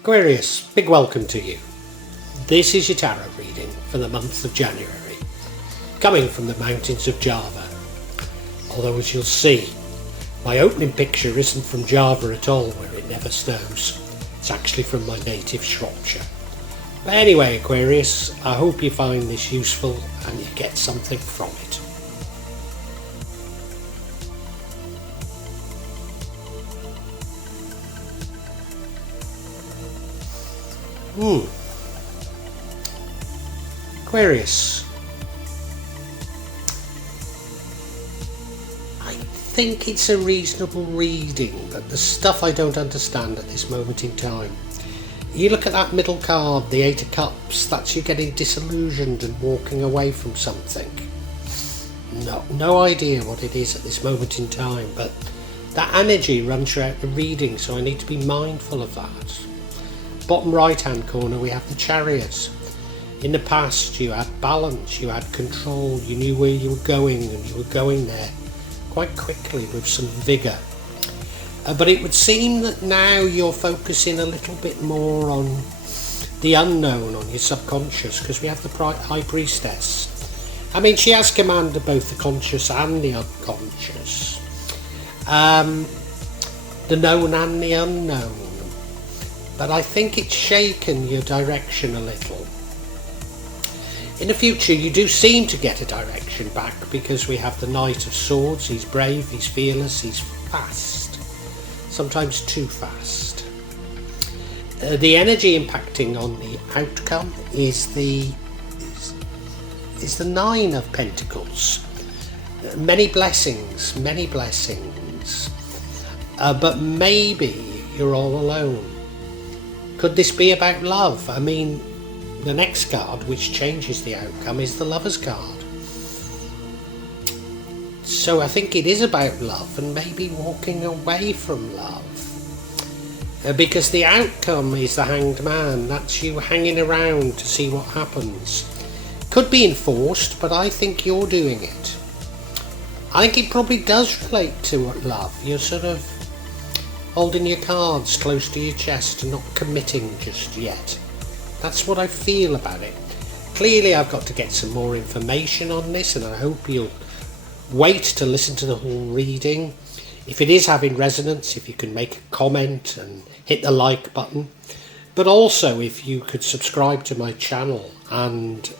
Aquarius, big welcome to you. This is your tarot reading for the month of January, coming from the mountains of Java. Although as you'll see, my opening picture isn't from Java at all, where it never snows. It's actually from my native Shropshire. But anyway, Aquarius, I hope you find this useful and you get something from it. Aquarius, I think it's a reasonable reading, but there's stuff I don't understand at this moment in time. You look at that middle card, the Eight of Cups, that's you getting disillusioned and walking away from something. No idea what it is at this moment in time, but that energy runs throughout the reading, so I need to be mindful of that. Bottom right hand corner we have the Chariot. In the past you had balance, you had control, you knew where you were going and you were going there quite quickly with some vigour. But it would seem that now you're focusing a little bit more on the unknown, on your subconscious, because we have the High Priestess. I mean, she has command of both the conscious and the unconscious. The known and the unknown. But I think it's shaken your direction a little. In the future you do seem to get a direction back, because we have the Knight of Swords. He's brave, he's fearless, he's fast. Sometimes too fast. The energy impacting on the outcome is the Nine of Pentacles. Many blessings. But maybe you're all alone. Could this be about love? I mean, the next card, which changes the outcome, is the Lover's card. So I think it is about love and maybe walking away from love. Because the outcome is the Hanged Man. That's you hanging around to see what happens. Could be enforced, but I think you're doing it. I think it probably does relate to love. You're sort of holding your cards close to your chest and not committing just yet. That's what I feel about it. Clearly I've got to get some more information on this, and I hope you'll wait to listen to the whole reading. If it is having resonance, if you can make a comment and hit the like button, but also if you could subscribe to my channel and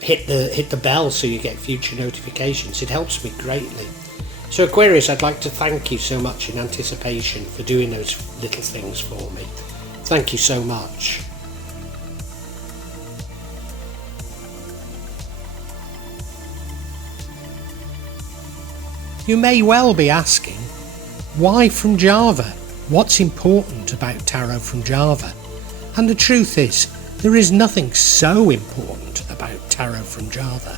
hit the bell so you get future notifications. It helps me greatly. So Aquarius, I'd like to thank you so much in anticipation for doing those little things for me. Thank you so much. You may well be asking, why from Java? What's important about tarot from Java? And the truth is, there is nothing so important about tarot from Java.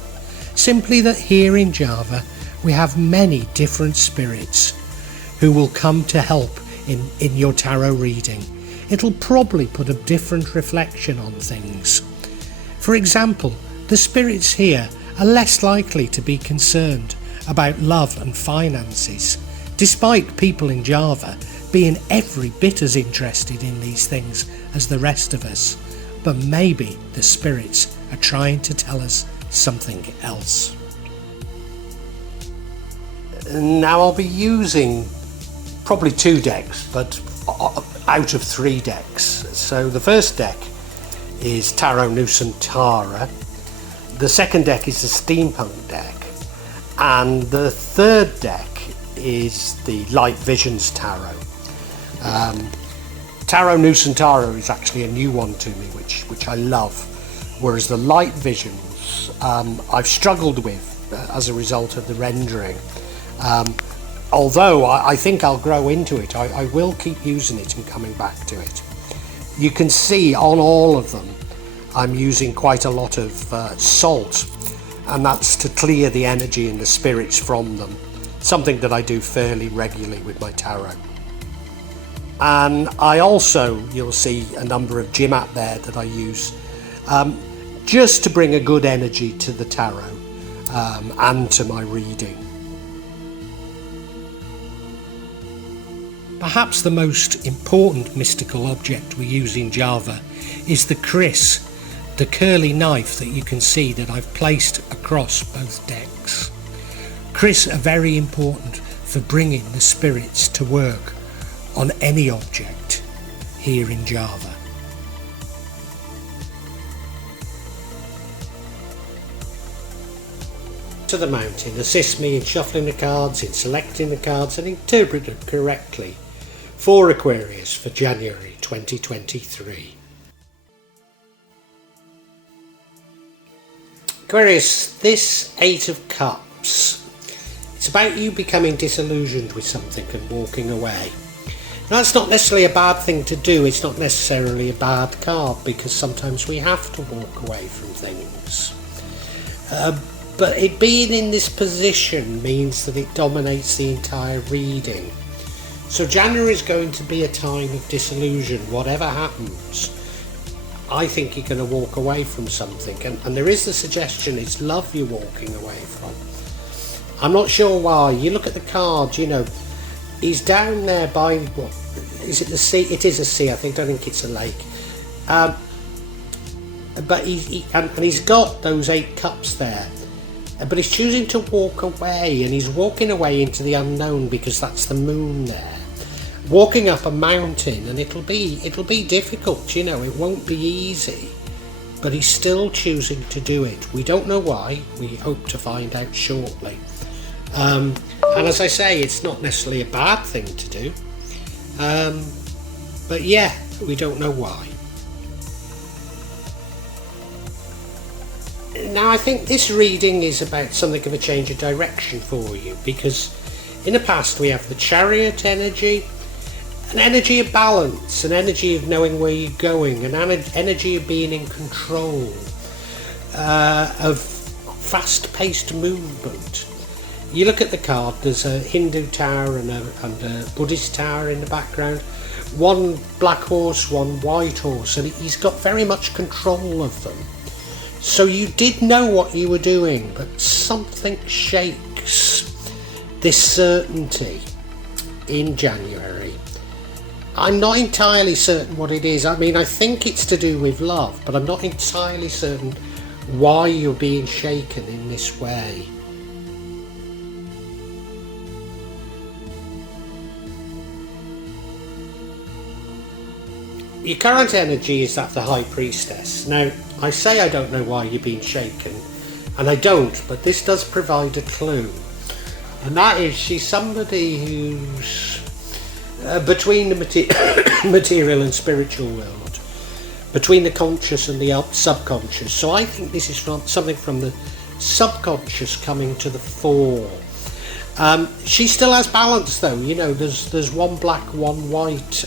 Simply that here in Java, we have many different spirits who will come to help in your tarot reading. It'll probably put a different reflection on things. For example, the spirits here are less likely to be concerned about love and finances, despite people in Java being every bit as interested in these things as the rest of us. But maybe the spirits are trying to tell us something else. Now I'll be using probably 2 decks, but out of 3 decks. So the first deck is Tarot Nusantara, the second deck is the Steampunk deck, and the third deck is the Light Visions Tarot. Tarot Nusantara is actually a new one to me, which I love, whereas the Light Visions I've struggled with as a result of the rendering. Although I think I'll grow into it, I will keep using it and coming back to it. You can see on all of them I'm using quite a lot of salt, and that's to clear the energy and the spirits from them, something that I do fairly regularly with my tarot. And I also, you'll see a number of Jimat there that I use just to bring a good energy to the tarot and to my reading. Perhaps the most important mystical object we use in Java is the kris, the curly knife that you can see that I've placed across both decks. Kris are very important for bringing the spirits to work on any object here in Java. To the Mountain assists me in shuffling the cards, in selecting the cards and interpreting them correctly for Aquarius for January 2023. Aquarius, this Eight of Cups, it's about you becoming disillusioned with something and walking away. Now, that's not necessarily a bad thing to do, it's not necessarily a bad card, because sometimes we have to walk away from things. But it being in this position means that it dominates the entire reading. So January is going to be a time of disillusion. Whatever happens, I think you're going to walk away from something. And there is the suggestion it's love you're walking away from. I'm not sure why. You look at the cards, you know, he's down there by, what, is it the sea? It is a sea, I don't think it's a lake. But he's got those 8 cups there. But he's choosing to walk away, and he's walking away into the unknown because that's the moon there. Walking up a mountain, and it'll be difficult, you know, it won't be easy. But he's still choosing to do it. We don't know why, we hope to find out shortly. And as I say, it's not necessarily a bad thing to do. But yeah, we don't know why. Now, I think this reading is about something of a change of direction for you, because in the past we have the Chariot energy, an energy of balance, an energy of knowing where you're going, an energy of being in control, of fast-paced movement. You look at the card, there's a Hindu tower and a Buddhist tower in the background, one black horse, one white horse, and he's got very much control of them. So you did know what you were doing, but something shakes this certainty in January. I'm not entirely certain what it is. I mean, I think it's to do with love, but I'm not entirely certain why you're being shaken in this way. Your current energy is that of the High Priestess. Now, I say I don't know why you're being shaken, and I don't, but this does provide a clue. And that is, she's somebody who's between the material and spiritual world, between the conscious and the subconscious. So I think this is something from the subconscious coming to the fore. She still has balance though, you know, there's one black, one white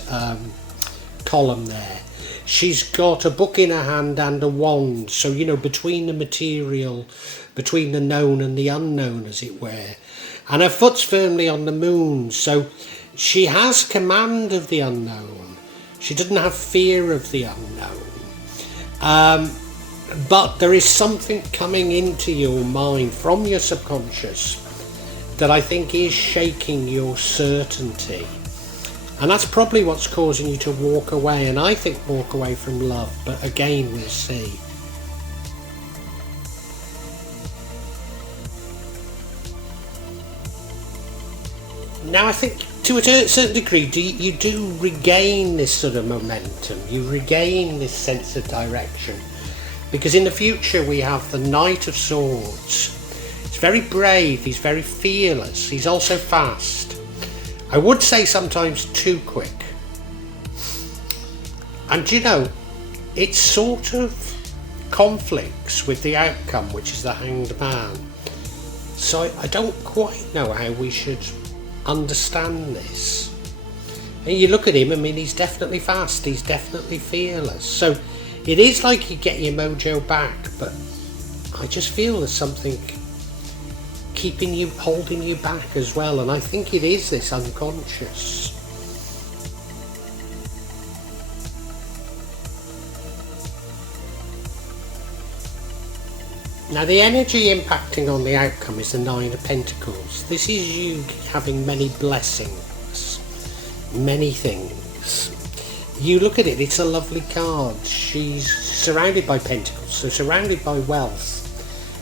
column there. She's got a book in her hand and a wand, so you know, between the material, between the known and the unknown, as it were. And her foot's firmly on the moon, so she has command of the unknown. She doesn't have fear of the unknown. But there is something coming into your mind from your subconscious that I think is shaking your certainty. And that's probably what's causing you to walk away, and I think walk away from love, but again, we'll see. Now, I think to a certain degree, you do regain this sort of momentum, you regain this sense of direction, because in the future we have the Knight of Swords. He's very brave, he's very fearless, he's also fast. I would say sometimes too quick. And you know, it sort of conflicts with the outcome, which is the Hanged Man. So I don't quite know how we should understand this. And you look at him, I mean, he's definitely fast, he's definitely fearless. So it is like you get your mojo back, but I just feel there's something keeping you, holding you back as well, and I think it is this unconscious. Now, the energy impacting on the outcome is the Nine of Pentacles. This is you having many blessings. many things. You look at it, it's a lovely card. She's surrounded by pentacles, so surrounded by wealth.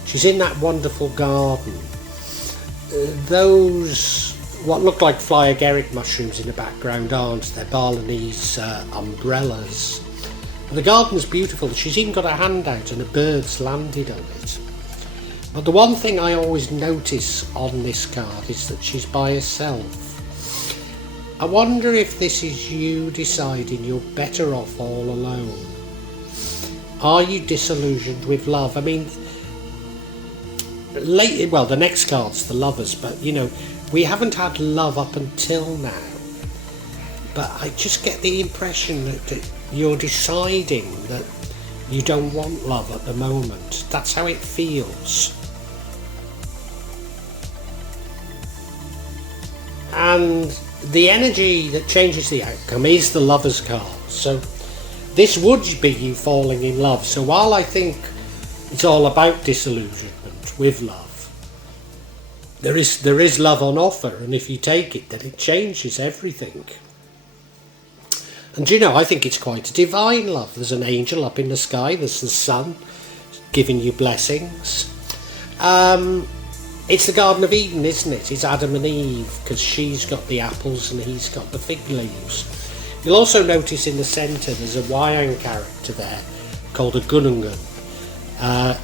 She's in that wonderful garden. Those, what look like fly agaric mushrooms in the background aren't. They're Balinese umbrellas. The garden's beautiful. She's even got a hand out and a bird's landed on it. But the one thing I always notice on this card is that she's by herself. I wonder if this is you deciding you're better off all alone. Are you disillusioned with love? I mean, the next card's the Lovers, but you know, we haven't had love up until now. But I just get the impression that you're deciding that you don't want love at the moment. That's how it feels. And the energy that changes the outcome is the Lovers card. So this would be you falling in love. So while I think it's all about disillusionment with love, there is love on offer, and if you take it, then it changes everything. And you know, I think it's quite a divine love. There's an angel up in the sky, there's the sun giving you blessings. It's the Garden of Eden, isn't it? It's Adam and Eve, because she's got the apples and he's got the fig leaves. You'll also notice in the centre there's a Wayang character there called a Gunungun.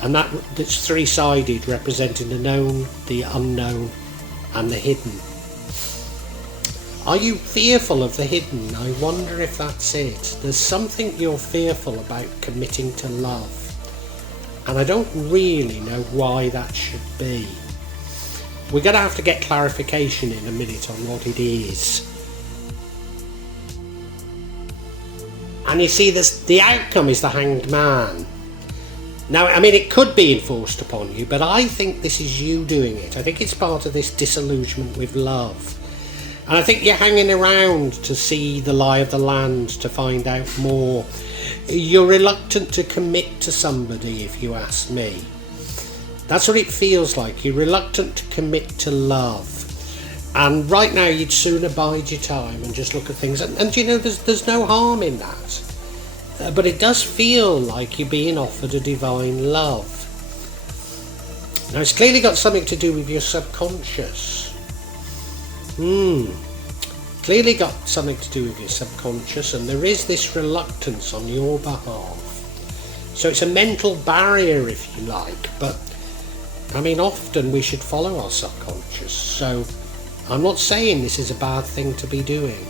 And that's three-sided, representing the known, the unknown and the hidden. Are you fearful of the hidden? I wonder if that's it. There's something you're fearful about committing to love, and I don't really know why that should be. We're going to have to get clarification in a minute on what it is. And you see, the outcome is the Hanged Man. Now, I mean, it could be enforced upon you, but I think this is you doing it. I think it's part of this disillusionment with love. And I think you're hanging around to see the lie of the land, to find out more. You're reluctant to commit to somebody, if you ask me. That's what it feels like. You're reluctant to commit to love. And right now you'd sooner bide your time and just look at things. And you know, there's no harm in that. But it does feel like you're being offered a divine love. Now it's clearly got something to do with your subconscious. Clearly got something to do with your subconscious, and there is this reluctance on your behalf. So it's a mental barrier, if you like, but I mean, often we should follow our subconscious. So I'm not saying this is a bad thing to be doing.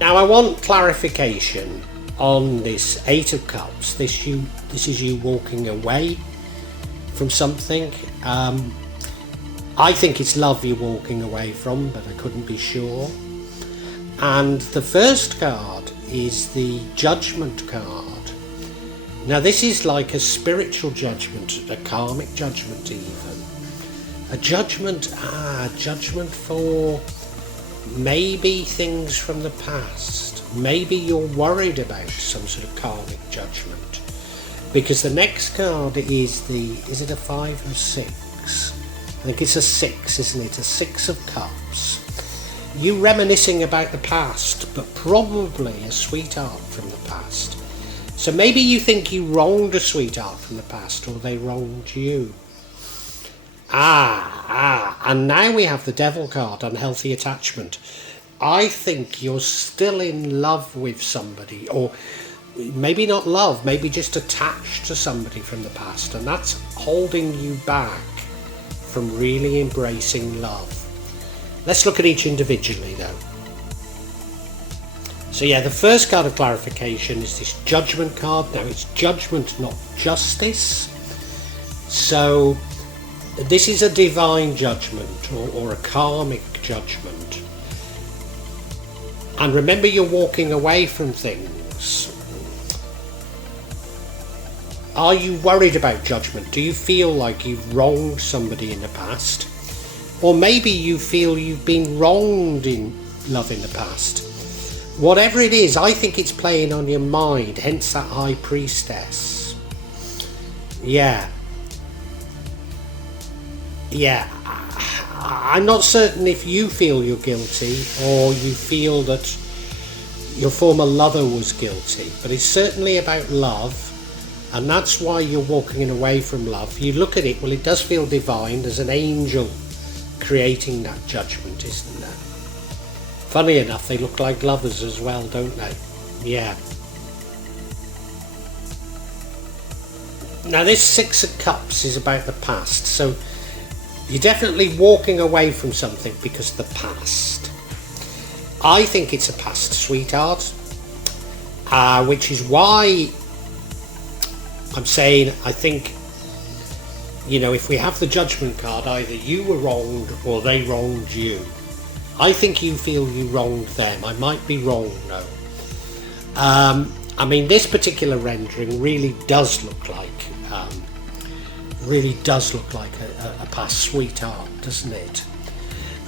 Now I want clarification on this Eight of Cups. This is you walking away from something. I think it's love you're walking away from, but I couldn't be sure. And the first card is the Judgment card. Now this is like a spiritual judgment, a karmic judgment even. A judgment, judgment for maybe things from the past. Maybe you're worried about some sort of karmic judgment. Because the next card is it a 5 or 6? I think it's a 6, isn't it? A 6 of Cups. You reminiscing about the past, but probably a sweetheart from the past. So maybe you think you wronged a sweetheart from the past, or they wronged you. And now we have the Devil card, unhealthy attachment. I think you're still in love with somebody, or maybe not love, maybe just attached to somebody from the past, and that's holding you back from really embracing love. Let's look at each individually though. So yeah, the first card of clarification is this Judgment card. Now it's judgment, not justice. So this is a divine judgment or a karmic judgment. And remember, you're walking away from things. Are you worried about judgment? Do you feel like you've wronged somebody in the past? Or maybe you feel you've been wronged in love in the past. Whatever it is, I think it's playing on your mind, hence that High Priestess. Yeah. yeah, I'm not certain if you feel you're guilty or you feel that your former lover was guilty, but it's certainly about love, and that's why you're walking away from love. You look at it, well, it does feel divine. There's an angel creating that judgment, isn't there? Funny enough, they look like lovers as well, don't they? Yeah. Now this Six of Cups is about the past, so you're definitely walking away from something because of the past. I think it's a past sweetheart, which is why I'm saying I think, if we have the Judgment card, either you were wronged or they wronged you. I think you feel you wronged them. I might be wrong though. This particular rendering really does look like a past sweetheart, doesn't it?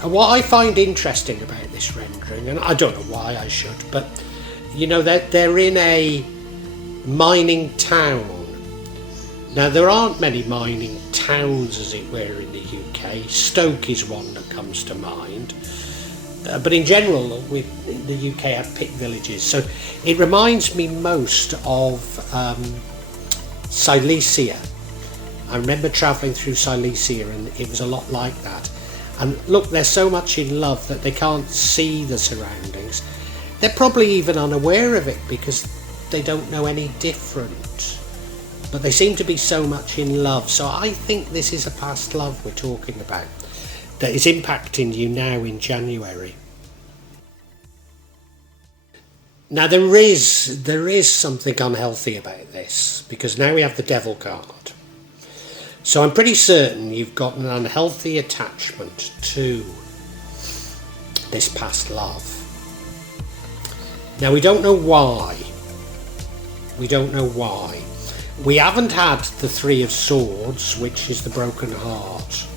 And what I find interesting about this rendering, and I don't know why I should, but they're in a mining town. Now there aren't many mining towns, as it were, in the UK. Stoke is one that comes to mind. But in general, the UK have pit villages, so it reminds me most of Silesia. I remember travelling through Silesia, and it was a lot like that. And look, they're so much in love that they can't see the surroundings. They're probably even unaware of it because they don't know any different. But they seem to be so much in love. So I think this is a past love we're talking about that is impacting you now in January. Now there is something unhealthy about this, because now we have the Devil card. So I'm pretty certain you've got an unhealthy attachment to this past love. Now we don't know why. We haven't had the Three of Swords, which is the broken heart.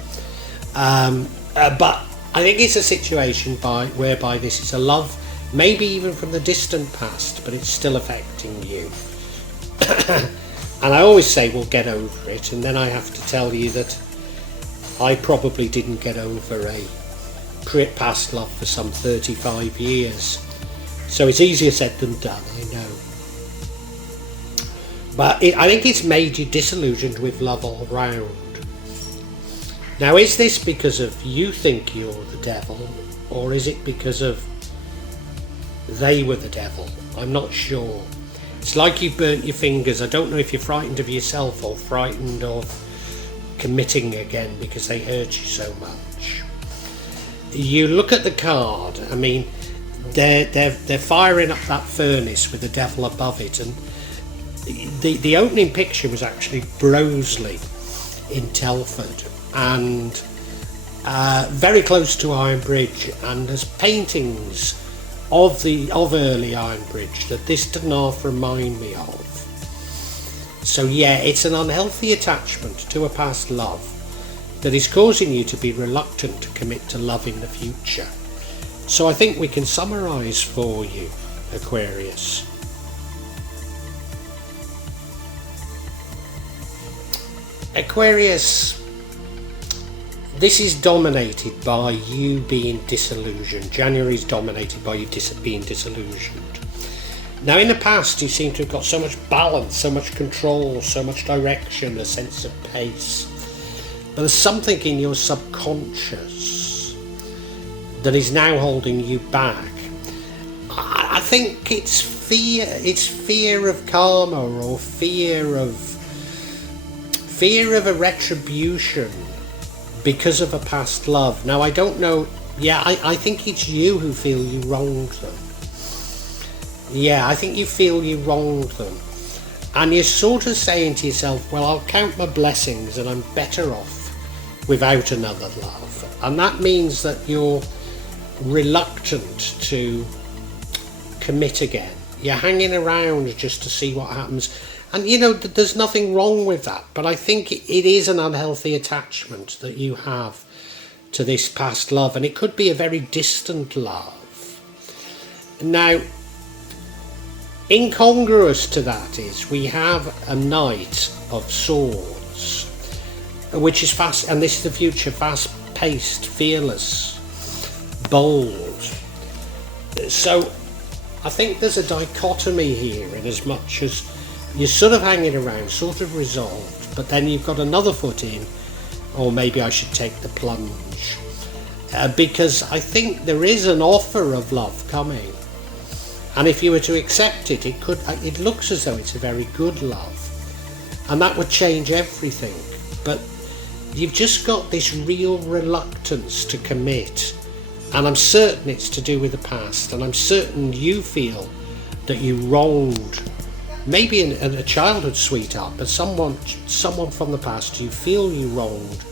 But I think it's a situation whereby this is a love, maybe even from the distant past, but it's still affecting you. And I always say we'll get over it, and then I have to tell you that I probably didn't get over a past love for some 35 years. So it's easier said than done, I know. But I think it's made you disillusioned with love all round. Now, is this because of you think you're the devil, or is it because of they were the devil? I'm not sure. It's like you've burnt your fingers. I don't know if you're frightened of yourself or frightened of committing again because they hurt you so much. You look at the card, they're firing up that furnace with the devil above it, and the opening picture was actually Broseley in Telford, and very close to Iron Bridge, and there's paintings of early Iron Bridge that this didn't half remind me of. So yeah, it's an unhealthy attachment to a past love that is causing you to be reluctant to commit to love in the future. So I think we can summarise for you, Aquarius. Aquarius, this is dominated by you being disillusioned. January is dominated by you being disillusioned. Now in the past you seem to have got so much balance, so much control, so much direction, a sense of pace. But there's something in your subconscious that is now holding you back. I think it's fear of karma, or fear of a retribution because of a past love. Now I don't know, I think it's you who feel you wronged them. I think you feel you wronged them, and you're sort of saying to yourself, well, I'll count my blessings and I'm better off without another love. And that means that you're reluctant to commit again. You're hanging around just to see what happens. And there's nothing wrong with that, but I think it is an unhealthy attachment that you have to this past love, and it could be a very distant love. Now, incongruous to that is we have a Knight of Swords, which is fast, and this is the future, fast-paced, fearless, bold. So I think there's a dichotomy here, in as much as you're sort of hanging around, sort of resolved, but then you've got another foot in, or maybe I should take the plunge, because I think there is an offer of love coming, and if you were to accept it, it looks as though it's a very good love, and that would change everything. But you've just got this real reluctance to commit, and I'm certain it's to do with the past, and I'm certain you feel that you wronged maybe a childhood sweetheart, but someone from the past you feel you wronged,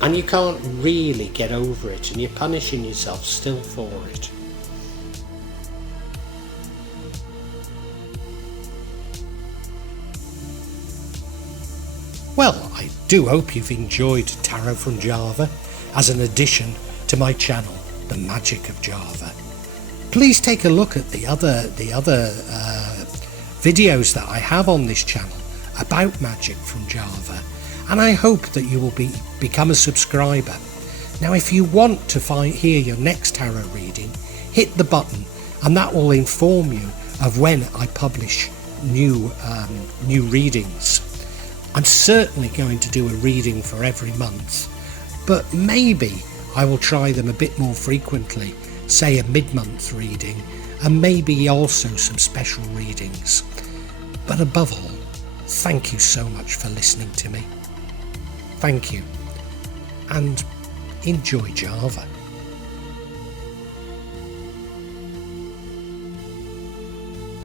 and you can't really get over it, and you're punishing yourself still for it. Well, I do hope you've enjoyed Tarot from Java as an addition to my channel, The Magic of Java. Please take a look at the other videos that I have on this channel about magic from Java, and I hope that you will become a subscriber. Now, if you want to hear your next tarot reading, hit the button, and that will inform you of when I publish new readings. I'm certainly going to do a reading for every month, but maybe I will try them a bit more frequently, say a mid-month reading, and maybe also some special readings. But above all, thank you so much for listening to me. Thank you, and enjoy Java.